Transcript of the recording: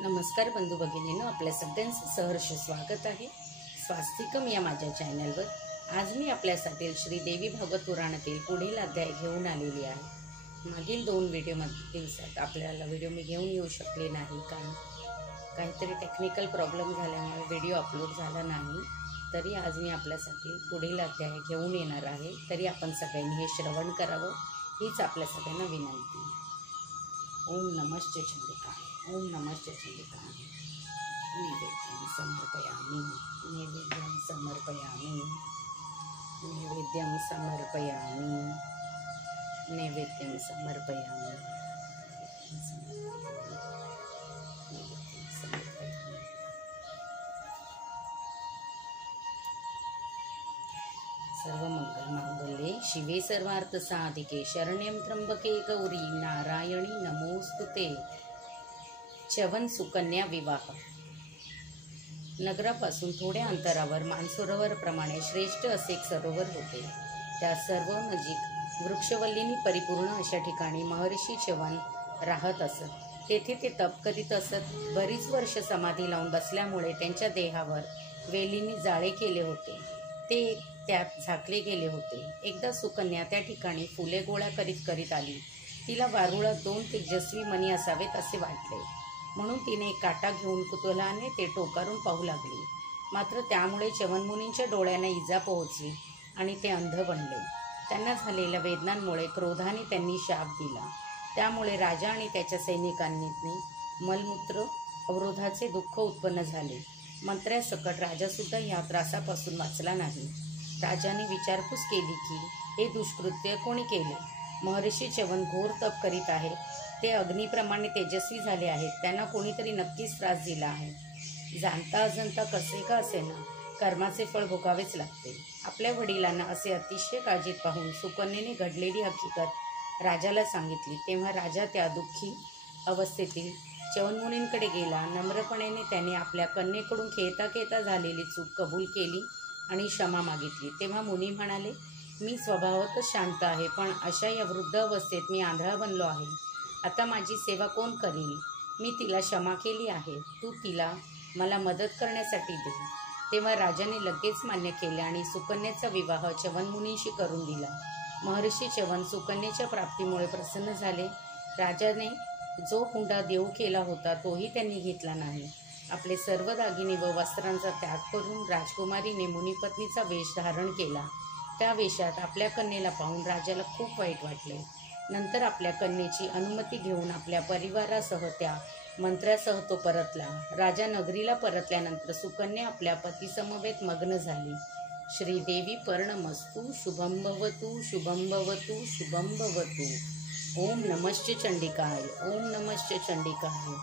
नमस्कार बंधू भगिनींनो, आपल्या सगळ्यांचं सहर्ष स्वागत आहे स्वास्तिकम या माझ्या चॅनलवर। आज मी आपल्यासाठी श्री देवी भागवत पुराणातील पुढील अध्याय घेऊन आलेली आहे। मागील 2 दिवसात आपल्याला व्हिडिओ मी घेऊन येऊ शकले नाही, कारण काहीतरी टेक्निकल प्रॉब्लेम झाल्यामुळे व्हिडिओ अपलोड झाला नाही। तरी आज मी आपल्यासाठी पुढील अध्याय घेऊन येणार आहे, तरी आपण सगळ्यांनी हे श्रवण करावं हीच आपल्या सगळ्यांना विनंती। ओम नमश्च चंडिकाय, ओम नमश्च चंडिकाय। नैवेद्यं समर्पयामि, नैवेद्यं समर्पयामि, नैवेद्यं समर्पयामि, नैवेद्यं समर्पयामि, सर्वमंगल मांगल्ये शिवे सर्वार्थ साधिके शरण्यं त्र्यंबके गौरी नारायणी नमोस्तुते। च्यवन सुकन्या विवाह। नगरापासून थोड्या अंतरावर मानसरोवर प्रमाणे श्रेष्ठ असे एक सरोवर होते। त्या सर्व नजीक वृक्षवल्लींनी परिपूर्ण अशा ठिकाणी महर्षी च्यवन राहत असत। तेथे ते तप करीत असत। बरीच वर्ष समाधी लावून बसल्यामुळे त्यांच्या देहावर वेलींनी जाळे केले होते, ते त्यात झाकले गेले होते। एकदा सुकन्या त्या ठिकाणी फुले गोळा करीत आली। तिला वारुळात 2 तेजस्वी मणी असावेत असे वाटले, म्हणून तिने एक काटा घेऊन कुतूहलाने ते टोकारून पाहू लागली। मात्र त्यामुळे च्यवनमुनींच्या डोळ्यांना इजा पोहोचली आणि ते अंध बनले। त्यांना झालेल्या वेदनांमुळे क्रोधाने त्यांनी शाप दिला। त्यामुळे राजा आणि त्याच्या सैनिकांनी मलमूत्र अवरोधाचे दुःख उत्पन्न झाले। मंत्र्यासकट राजासुद्धा या त्रासापासून वाचला नाही। राजाने विचारपूस केली की हे दुष्कृत्य कोणी केले? महर्षी च्यवन घोर तप करीत आहेत, ते अग्निप्रमाणे तेजस्वी झाले आहेत, त्यांना कोणीतरी नक्कीच त्रास दिला आहे। जाणता अजाणता कसे का असेना कर्माचे फळ भोगावेच लागते। आपल्या वडिलांना असे अतिशय काळजीत पाहून सुकन्येने घडलेली हकीकत राजाला सांगितली। तेव्हा राजा त्या दुःखी अवस्थेतील च्यवनमुनींकडे गेला। नम्रपणे त्याने आपल्या कन्येकडून खेळता खेळता झालेली चूक कबूल केली आणि क्षमा मागितली। तेव्हा मुनी म्हणाले, मी स्वभावातच शांत आहे, पण अशा या वृद्ध अवस्थेत मी आंधळा बनलो आहे। आता माझी सेवा कोण करील? मी तिला क्षमा केली आहे, तू तिला मला मदत करण्यासाठी दे। तेव्हा राजाने लगेच मान्य केले आणि सुकन्येचा विवाह च्यवनमुनींशी करून दिला। महर्षी च्यवन सुकन्येच्या प्राप्तीमुळे प्रसन्न झाले। राजाने जो हुंडा देऊ केला होता तोही त्यांनी घेतला नाही। आपले सर्व दागिने व वस्त्रांचा त्याग करून राजकुमारीने मुनिपत्नीचा वेश धारण केला। त्या वेशात आपल्या कन्येला पाहून राजाला खूप वाईट वाटले। नंतर आपल्या कन्येची अनुमती घेऊन आपल्या परिवारासह त्या मंत्र्यासह तो परतला। राजा नगरीला परतल्यानंतर सुकन्या आपल्या पतीसमवेत मग्न झाली। श्रीदेवी पर्णमस्तु शुभं भवतु शुभं भवतु शुभं भवतु। ओम नमश्च चंडिकाय, ओम नमश्च चंडिकाय।